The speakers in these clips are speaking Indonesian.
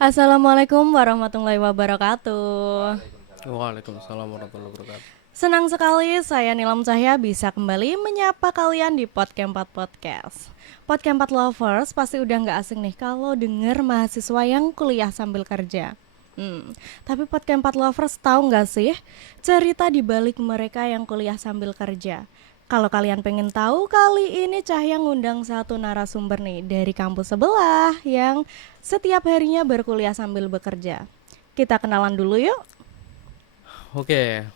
Assalamualaikum warahmatullahi wabarakatuh. Waalaikumsalam warahmatullahi wabarakatuh. Senang sekali saya Nilam Cahya bisa kembali menyapa kalian di Podcast Podcast. Podcast Lovers pasti udah nggak asing nih kalau denger mahasiswa yang kuliah sambil kerja. Tapi Podcast Lovers tahu nggak sih cerita di balik mereka yang kuliah sambil kerja? Kalau kalian pengen tahu, kali ini Cahya ngundang satu narasumber nih dari kampus sebelah yang setiap harinya berkuliah sambil bekerja. Kita kenalan dulu yuk. Oke,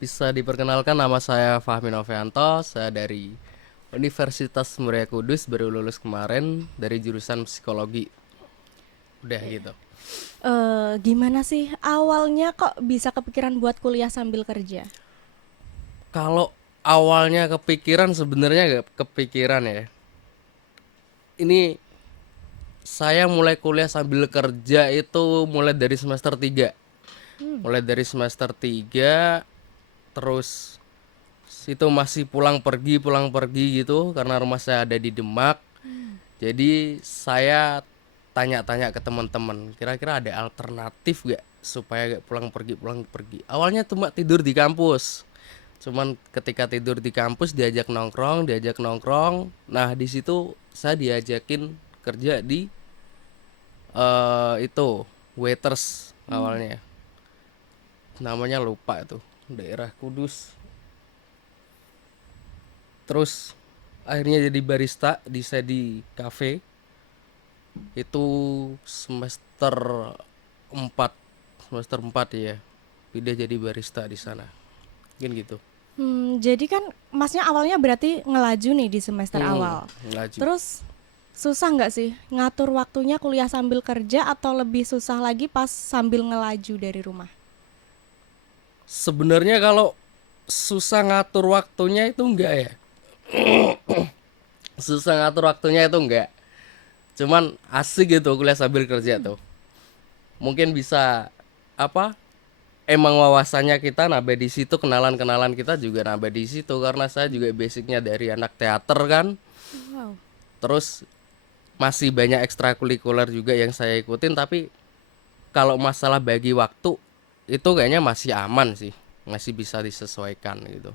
bisa diperkenalkan nama saya Fahmi Novianto. Saya dari Universitas Muria Kudus, baru lulus kemarin dari jurusan psikologi. Udah gitu. Gimana sih awalnya kok bisa kepikiran buat kuliah sambil kerja? Kalau awalnya kepikiran, sebenarnya gak kepikiran ya. Ini saya mulai kuliah sambil kerja itu mulai dari semester 3. Mulai dari semester 3, terus itu masih pulang pergi gitu karena rumah saya ada di Demak. Jadi saya tanya-tanya ke teman-teman, kira-kira ada alternatif gak supaya gak pulang pergi. Awalnya cuma tidur di kampus. Cuman ketika tidur di kampus diajak nongkrong. Nah, di situ saya diajakin kerja di itu waiters awalnya. Namanya lupa itu, daerah Kudus. Terus akhirnya jadi barista di Sedi Cafe itu semester 4, ya, pindah jadi barista di sana, mungkin gitu. Jadi kan masnya awalnya berarti ngelaju nih di semester awal. Laju. Terus susah nggak sih ngatur waktunya kuliah sambil kerja atau lebih susah lagi pas sambil ngelaju dari rumah? Sebenarnya kalau susah ngatur waktunya itu enggak ya, susah ngatur waktunya itu enggak, cuman asik gitu kuliah sambil kerja tuh. Mungkin bisa apa, emang wawasannya kita nambah di situ, kenalan-kenalan kita juga nambah di situ karena saya juga basicnya dari anak teater kan. Wow. Terus masih banyak ekstrakurikuler juga yang saya ikutin, tapi kalau masalah bagi waktu itu kayaknya masih aman sih, masih bisa disesuaikan gitu.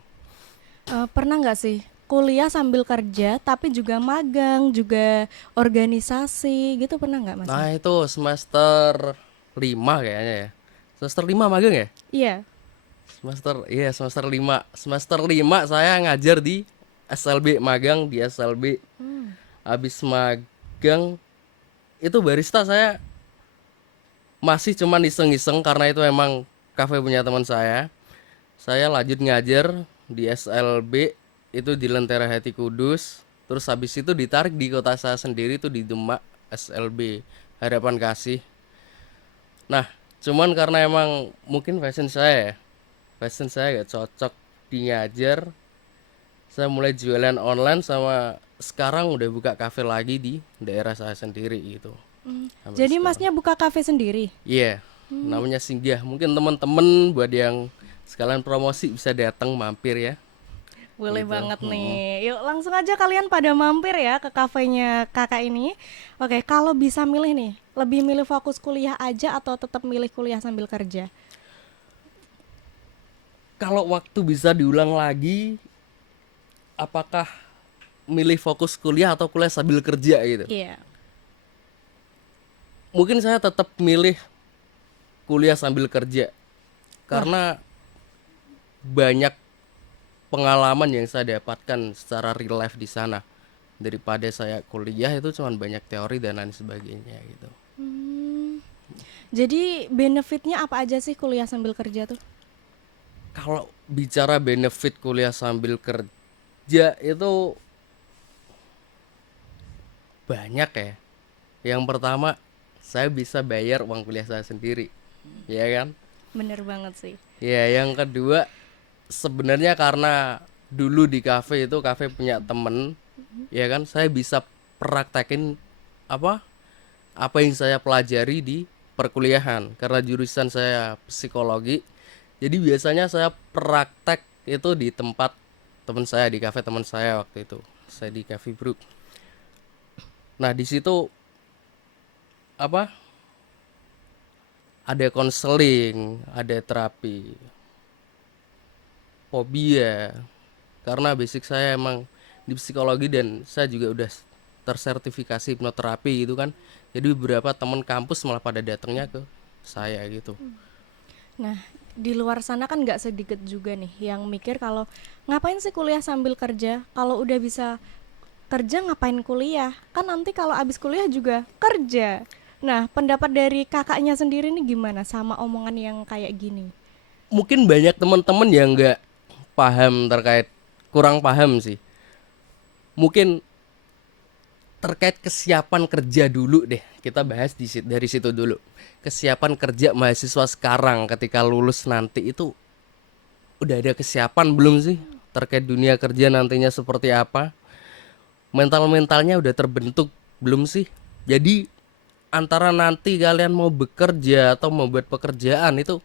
Pernah nggak sih kuliah sambil kerja tapi juga magang juga organisasi gitu, pernah nggak masnya? Nah, itu semester 5 kayaknya ya. Semester 5 magang ya? Iya. Semester 5 saya ngajar di SLB, magang di SLB. Habis magang itu barista saya masih cuman iseng-iseng karena itu emang kafe punya teman saya. Saya lanjut ngajar di SLB itu di Lentera Hati Kudus. Terus habis itu ditarik di kota saya sendiri tuh di Demak, SLB Harapan Kasih. Nah, cuman karena emang mungkin fashion saya gak cocok di ngajar, saya mulai jualan online sama sekarang udah buka kafe lagi di daerah saya sendiri gitu. Sampai Jadi sekarang. masnya buka kafe sendiri? Iya, namanya Singgah. Mungkin teman-teman buat yang sekalian promosi bisa datang mampir ya. Boleh Gitu. banget nih. Yuk langsung aja kalian pada mampir ya ke kafenya kakak ini. Oke, kalau bisa milih nih, lebih milih fokus kuliah aja atau tetap milih kuliah sambil kerja? Kalau waktu bisa diulang lagi, apakah milih fokus kuliah atau kuliah sambil kerja gitu? Iya. Mungkin saya tetap milih kuliah sambil kerja Wah, karena banyak pengalaman yang saya dapatkan secara real life di sana daripada saya kuliah itu cuman banyak teori dan lain sebagainya gitu. jadi benefitnya apa aja sih kuliah sambil kerja tuh? Kalau bicara benefit kuliah sambil kerja itu banyak ya. Yang pertama, saya bisa bayar uang kuliah saya sendiri, ya kan? Bener banget sih. Ya, yang kedua, sebenarnya karena dulu di kafe itu kafe punya temen, ya kan? Saya bisa praktekin apa apa yang saya pelajari di perkuliahan karena jurusan saya psikologi. Jadi biasanya saya praktek itu di tempat teman saya, di kafe teman saya waktu itu. Saya di Cafe Brook. Nah, di situ apa ada konseling, ada terapi fobia. Karena basic saya emang di psikologi dan saya juga udah tersertifikasi hipnoterapi gitu kan. Jadi beberapa teman kampus malah pada datangnya ke saya gitu. Nah, di luar sana kan nggak sedikit juga nih yang mikir kalau ngapain sih kuliah sambil kerja? Kalau udah bisa kerja ngapain kuliah? Kan nanti kalau abis kuliah juga kerja. Nah, pendapat dari kakaknya sendiri nih gimana sama omongan yang kayak gini? Mungkin banyak teman-teman yang nggak paham terkait, kurang paham sih. Mungkin terkait kesiapan kerja dulu deh. Kita bahas dari situ dulu. Kesiapan kerja mahasiswa sekarang ketika lulus nanti itu udah ada kesiapan belum sih? Terkait dunia kerja nantinya seperti apa? Mental-mentalnya udah terbentuk belum sih? Jadi antara nanti kalian mau bekerja atau mau buat pekerjaan itu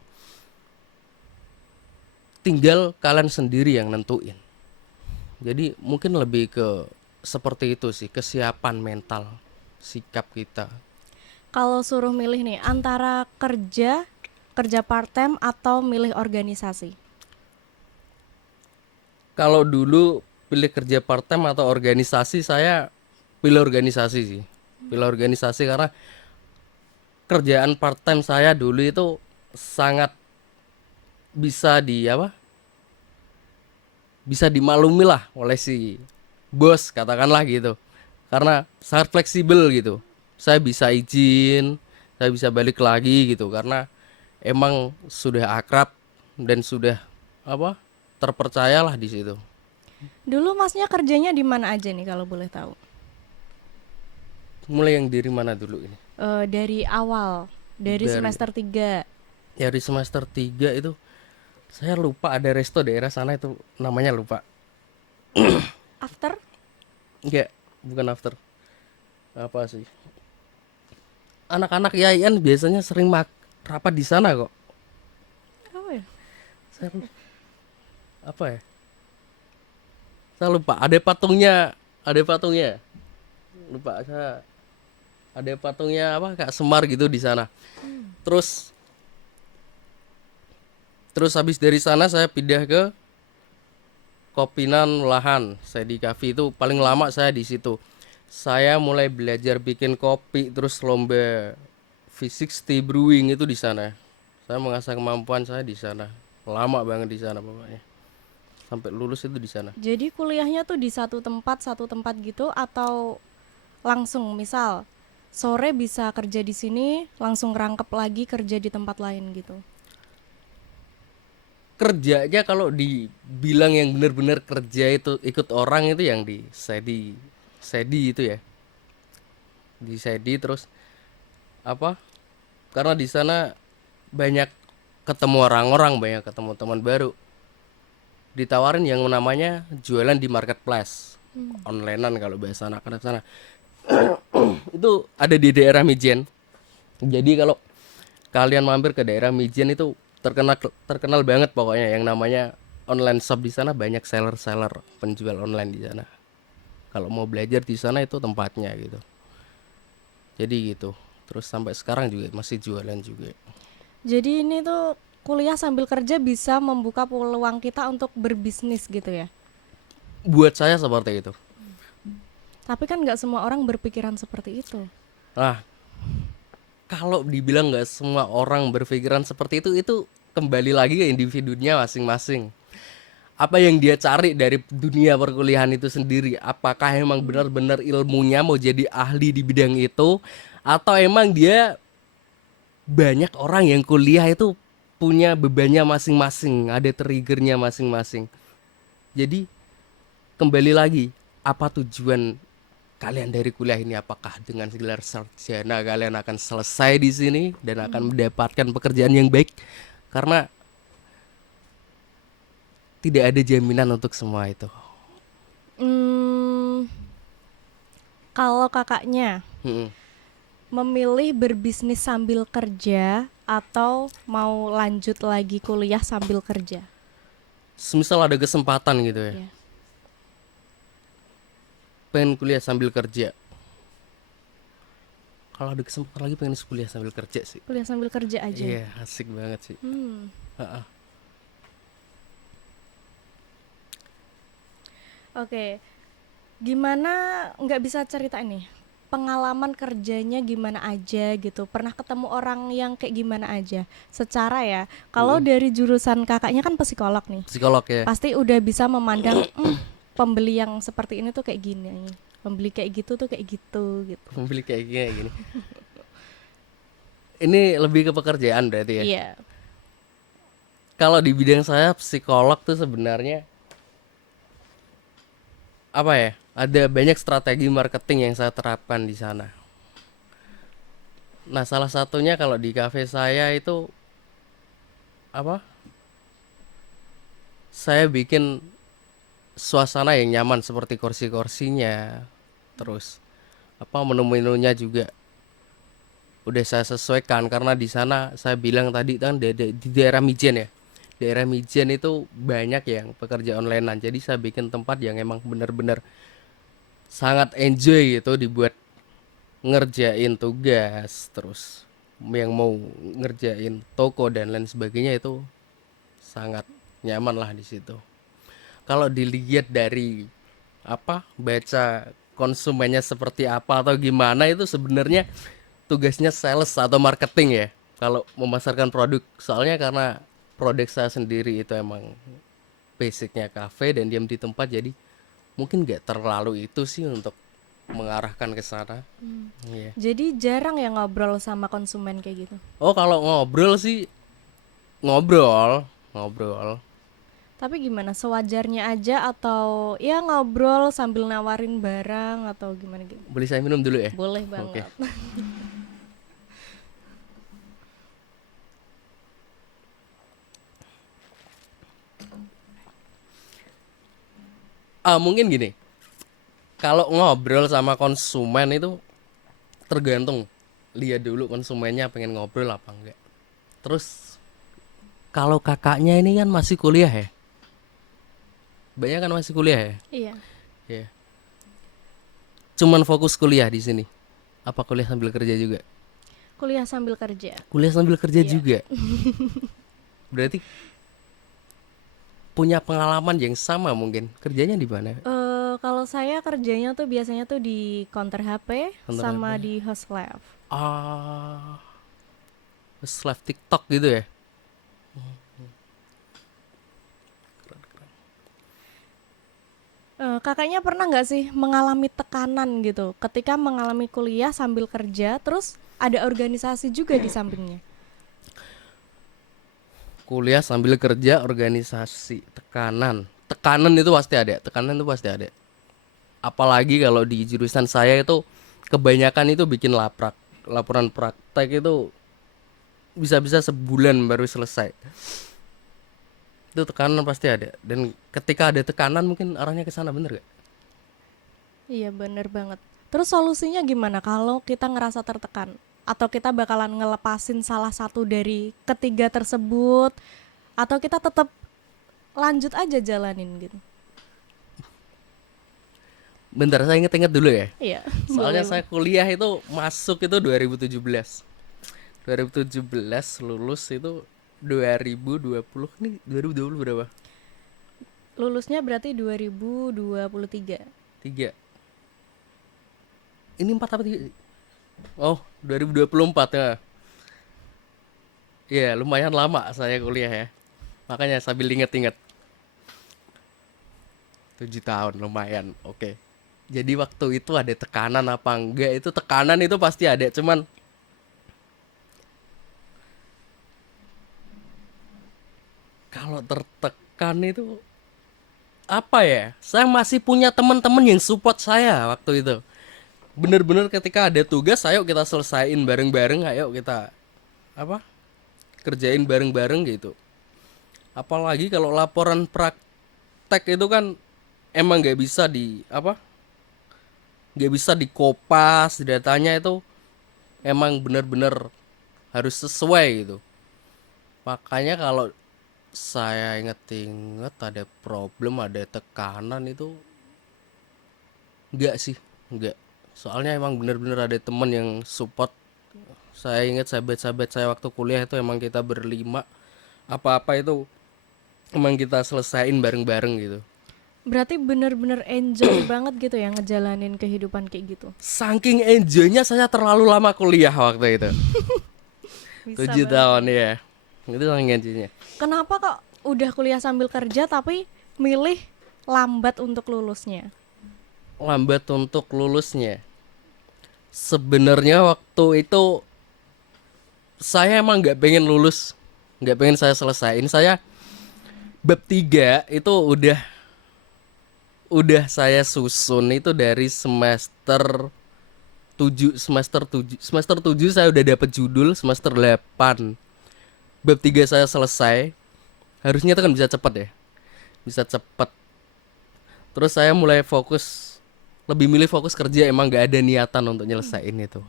tinggal kalian sendiri yang nentuin. Jadi mungkin lebih ke seperti itu sih, kesiapan mental, sikap kita. Kalau suruh milih nih antara kerja part time atau milih organisasi. Kalau dulu pilih kerja part time atau organisasi, saya pilih organisasi sih. Pilih organisasi karena kerjaan part time saya dulu itu sangat bisa di apa? Bisa dimaklumi lah oleh si bos katakanlah gitu. Karena sangat fleksibel gitu. Saya bisa izin, saya bisa balik lagi gitu karena emang sudah akrab dan sudah apa? Terpercayalah di situ. Dulu masnya kerjanya di mana aja nih kalau boleh tahu? Mulai yang dari mana dulu ini? Dari awal, dari Dari semester 3. dari semester 3 itu saya lupa, ada resto daerah sana itu namanya lupa. After? Enggak, bukan after. Apa sih? Anak-anak YIN biasanya sering rapat di sana kok. Apa ya? Saya apa ya? Saya lupa. Ada patungnya. Lupa saya. Ada patungnya apa? Kak Semar gitu di sana. Terus terus habis dari sana saya pindah ke Kopinan Lahan. Saya di kafe itu paling lama saya di situ. Saya mulai belajar bikin kopi, terus lomba V60 brewing itu di sana. Saya mengasah kemampuan saya di sana. Lama banget di sana pokoknya. Sampai lulus itu di sana. Jadi kuliahnya tuh di satu tempat gitu atau langsung misal sore bisa kerja di sini, langsung rangkep lagi kerja di tempat lain gitu. Kerjanya kalau dibilang yang benar-benar kerja itu ikut orang itu yang di Sedi itu ya. Di Sedi terus apa? Karena di sana banyak ketemu orang-orang, banyak ketemu teman baru. Ditawarin yang namanya jualan di marketplace. Onlinean kalau bahasa anak-anak sana. Itu ada di daerah Mijen. Jadi kalau kalian mampir ke daerah Mijen itu terkenal banget pokoknya yang namanya online shop. Di sana banyak seller-seller penjual online di sana. Kalau mau belajar di sana itu tempatnya gitu. Jadi gitu. Terus sampai sekarang juga masih jualan juga. Jadi ini tuh kuliah sambil kerja bisa membuka peluang kita untuk berbisnis gitu ya. Buat saya seperti itu. Tapi kan nggak semua orang berpikiran seperti itu. Nah, kalau dibilang nggak semua orang berpikiran seperti itu kembali lagi ke individunya masing-masing. Apa yang dia cari dari dunia perkuliahan itu sendiri? Apakah emang benar-benar ilmunya mau jadi ahli di bidang itu, atau emang dia banyak orang yang kuliah itu punya bebannya masing-masing, ada triggernya masing-masing. Jadi kembali lagi, apa tujuan kalian dari kuliah ini? Apakah dengan gelar sarjana kalian akan selesai di sini dan akan mendapatkan pekerjaan yang baik? Karena tidak ada jaminan untuk semua itu. Kalau kakaknya Mm-mm. memilih berbisnis sambil kerja atau mau lanjut lagi kuliah sambil kerja? Semisal ada kesempatan gitu ya, Ya. pengen kuliah sambil kerja. kalau ada kesempatan lagi pengen kuliah sambil kerja sih. Kuliah sambil kerja aja. Iya, asik banget sih. Ha-ha. Oke. Gimana, nggak bisa cerita nih pengalaman kerjanya gimana aja gitu, pernah ketemu orang yang kayak gimana aja secara ya, kalau dari jurusan kakaknya kan psikolog nih, Psikolog ya. pasti udah bisa memandang pembeli yang seperti ini tuh kayak gini, pembeli kayak gitu tuh kayak gitu gitu. Membeli kayak gini. Ini lebih ke pekerjaan berarti ya. Iya. Kalau di bidang saya psikolog tuh sebenarnya apa ya? Ada banyak strategi marketing yang saya terapkan di sana. Nah, salah satunya kalau di kafe saya itu apa? Saya bikin suasana yang nyaman seperti kursi-kursinya. Terus apa menu-menunya juga udah saya sesuaikan karena di sana saya bilang tadi kan di daerah Mijen ya. Daerah Mijen itu banyak yang pekerja onlinean. Jadi saya bikin tempat yang emang benar-benar sangat enjoy gitu dibuat ngerjain tugas, terus yang mau ngerjain toko dan lain sebagainya itu sangat nyaman lah di situ. Kalau dilihat dari apa baca konsumennya seperti apa atau gimana itu sebenarnya tugasnya sales atau marketing ya kalau memasarkan produk. Soalnya karena produk saya sendiri itu emang basicnya kafe dan diam di tempat, jadi mungkin nggak terlalu itu sih untuk mengarahkan ke sana. Iya. Jadi jarang ya ngobrol sama konsumen kayak gitu. Oh, kalau ngobrol sih ngobrol. Tapi gimana, sewajarnya aja atau ya ngobrol sambil nawarin barang atau gimana gitu? Boleh saya minum dulu ya? Boleh Oke. banget. Mungkin gini. Kalau ngobrol sama konsumen itu tergantung lihat dulu konsumennya pengen ngobrol apa enggak. Terus kalau kakaknya ini kan masih kuliah ya? Banyak kan masih kuliah ya? Iya. Iya. Cuman fokus kuliah di sini. Apa kuliah sambil kerja juga? Kuliah sambil kerja. Kuliah sambil kerja Iya. juga. Berarti punya pengalaman yang sama mungkin. Kerjanya di mana? Kalau saya kerjanya tuh biasanya tuh di counter HP Counter sama HP. di host lab. Ah, live TikTok gitu ya? Kakaknya pernah nggak sih mengalami tekanan gitu ketika mengalami kuliah sambil kerja, terus ada organisasi juga di sampingnya? Kuliah sambil kerja, organisasi, tekanan itu pasti ada, apalagi kalau di jurusan saya itu kebanyakan itu bikin laporan praktek itu bisa-bisa sebulan baru selesai. Itu tekanan pasti ada, dan ketika ada tekanan mungkin arahnya ke sana, bener gak? Iya bener banget. Terus solusinya gimana kalau kita ngerasa tertekan? Atau kita bakalan ngelepasin salah satu dari ketiga tersebut? Atau kita tetap lanjut aja jalanin gitu? Bentar, saya inget-inget dulu ya. Iya. Soalnya boleh. saya kuliah itu masuk itu 2017. 2017 lulus itu 2020, nih 2020 berapa? Lulusnya berarti 2023. 3. Ini 4 apa 3? Oh, 2024 ya. Iya, lumayan lama saya kuliah ya. Makanya sambil inget-inget 7 tahun lumayan. Oke. Jadi waktu itu ada tekanan apa enggak? Itu tekanan itu pasti ada, cuman kalau tertekan itu apa ya? Saya masih punya teman-teman yang support saya waktu itu. Bener-bener ketika ada tugas, ayo kita selesain bareng-bareng, ayo kita apa? Kerjain bareng-bareng gitu. Apalagi kalau laporan praktek itu kan emang nggak bisa di apa? Nggak bisa dikopas, datanya itu emang bener-bener harus sesuai gitu. Makanya kalau saya inget-inget ada problem, ada tekanan itu enggak sih, enggak. Soalnya emang bener-bener ada temen yang support. Saya ingat sahabat-sahabat saya waktu kuliah itu emang kita berlima, apa-apa itu emang kita selesain bareng-bareng gitu. Berarti bener-bener enjoy banget gitu ya ngejalanin kehidupan kayak gitu. Saking enjoynya saya terlalu lama kuliah waktu itu. Bisa 7 banget tahun ya. ya. Itu saking enjoynya. Kenapa kok udah kuliah sambil kerja tapi milih lambat untuk lulusnya? Lambat untuk lulusnya. Sebenarnya waktu itu saya emang nggak pengen lulus, nggak pengen saya selesain. Saya bab 3 itu udah saya susun itu dari semester 7 saya udah dapet judul, semester 8 bab 3 saya selesai. Harusnya itu kan bisa cepet ya, bisa cepet. Terus saya mulai lebih milih fokus kerja, emang nggak ada niatan untuk nyelesain itu.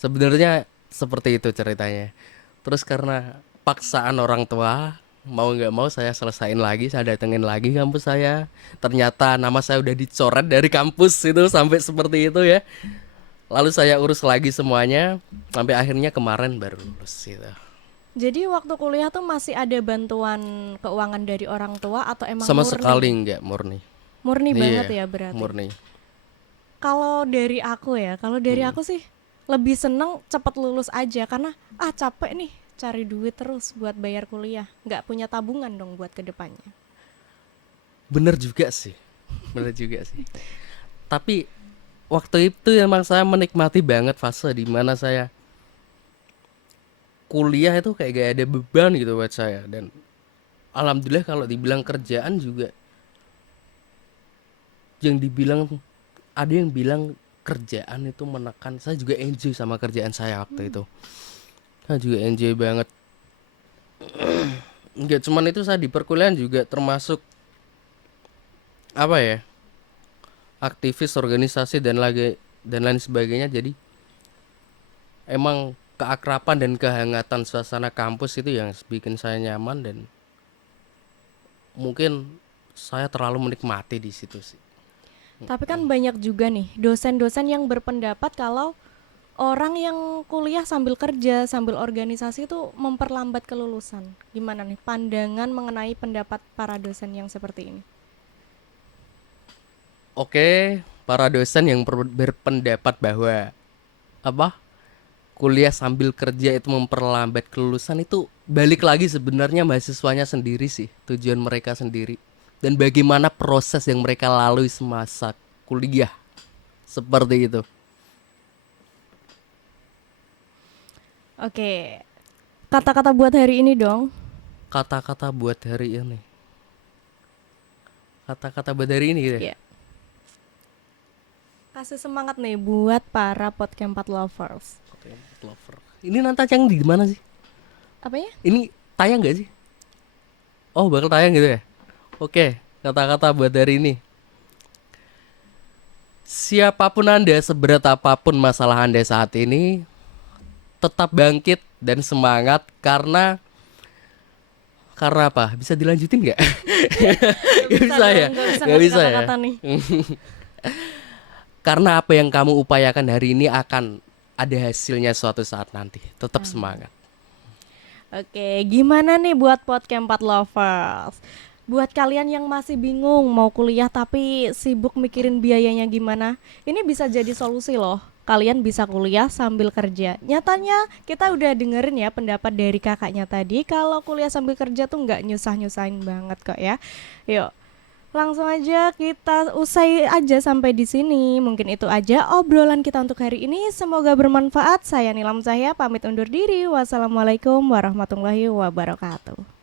Sebenarnya seperti itu ceritanya. Terus karena paksaan orang tua, mau nggak mau saya selesain lagi, saya datengin lagi kampus saya. Ternyata nama saya udah dicoret dari kampus itu, sampai seperti itu ya. Lalu saya urus lagi semuanya sampai akhirnya kemarin baru lulus gitu. Jadi waktu kuliah tuh masih ada bantuan keuangan dari orang tua atau emang Sama murni? sekali nggak, murni. Murni banget Iya, ya berarti. murni. Kalau dari aku sih lebih seneng cepet lulus aja karena capek nih cari duit terus buat bayar kuliah, nggak punya tabungan dong buat kedepannya. Bener juga sih. Tapi waktu itu emang saya menikmati banget fase di mana saya kuliah itu kayak gak ada beban gitu buat saya. Dan alhamdulillah kalau dibilang kerjaan juga, ada yang bilang kerjaan itu menekan, saya juga enjoy sama kerjaan saya waktu itu. Saya juga enjoy banget. Nggak cuman itu, saya di perkuliahan juga termasuk apa ya, aktivis organisasi dan lain sebagainya. Jadi emang keakraban dan kehangatan suasana kampus itu yang bikin saya nyaman, dan mungkin saya terlalu menikmati di situ sih. Tapi kan banyak juga nih dosen-dosen yang berpendapat kalau orang yang kuliah sambil kerja, sambil organisasi itu memperlambat kelulusan. Gimana nih pandangan mengenai pendapat para dosen yang seperti ini? Oke, para dosen yang berpendapat bahwa kuliah sambil kerja itu memperlambat kelulusan, itu balik lagi sebenarnya mahasiswanya sendiri sih, tujuan mereka sendiri, dan bagaimana proses yang mereka lalui semasa kuliah seperti itu. Oke, kata-kata buat hari ini dong. Kata-kata buat hari ini. Kata-kata buat hari ini gitu ya. Iya. Kasih semangat nih buat para podcast 4 lovers. Oke, lover. Ini nanti tayang di mana sih? Apa ya? Ini tayang gak sih? Oh, bakal tayang gitu ya. Oke, kata-kata buat hari ini. Siapapun Anda, seberat apapun masalah Anda saat ini, tetap bangkit dan semangat, karena apa? Bisa dilanjutin nggak? Gak bisa ya? Gak bisa ya? Kata-kata nih. Karena apa yang kamu upayakan hari ini akan ada hasilnya suatu saat nanti. Tetap semangat. Oke, gimana nih buat podcast 4 lovers? Buat kalian yang masih bingung mau kuliah tapi sibuk mikirin biayanya gimana, ini bisa jadi solusi loh. Kalian bisa kuliah sambil kerja. Nyatanya kita udah dengerin ya pendapat dari kakaknya tadi, kalau kuliah sambil kerja tuh nggak nyusah-nyusahin banget kok ya. Yuk, langsung aja kita usai aja sampai di sini. Mungkin itu aja obrolan kita untuk hari ini. Semoga bermanfaat. Saya Nilam Cahya pamit undur diri. Wassalamualaikum warahmatullahi wabarakatuh.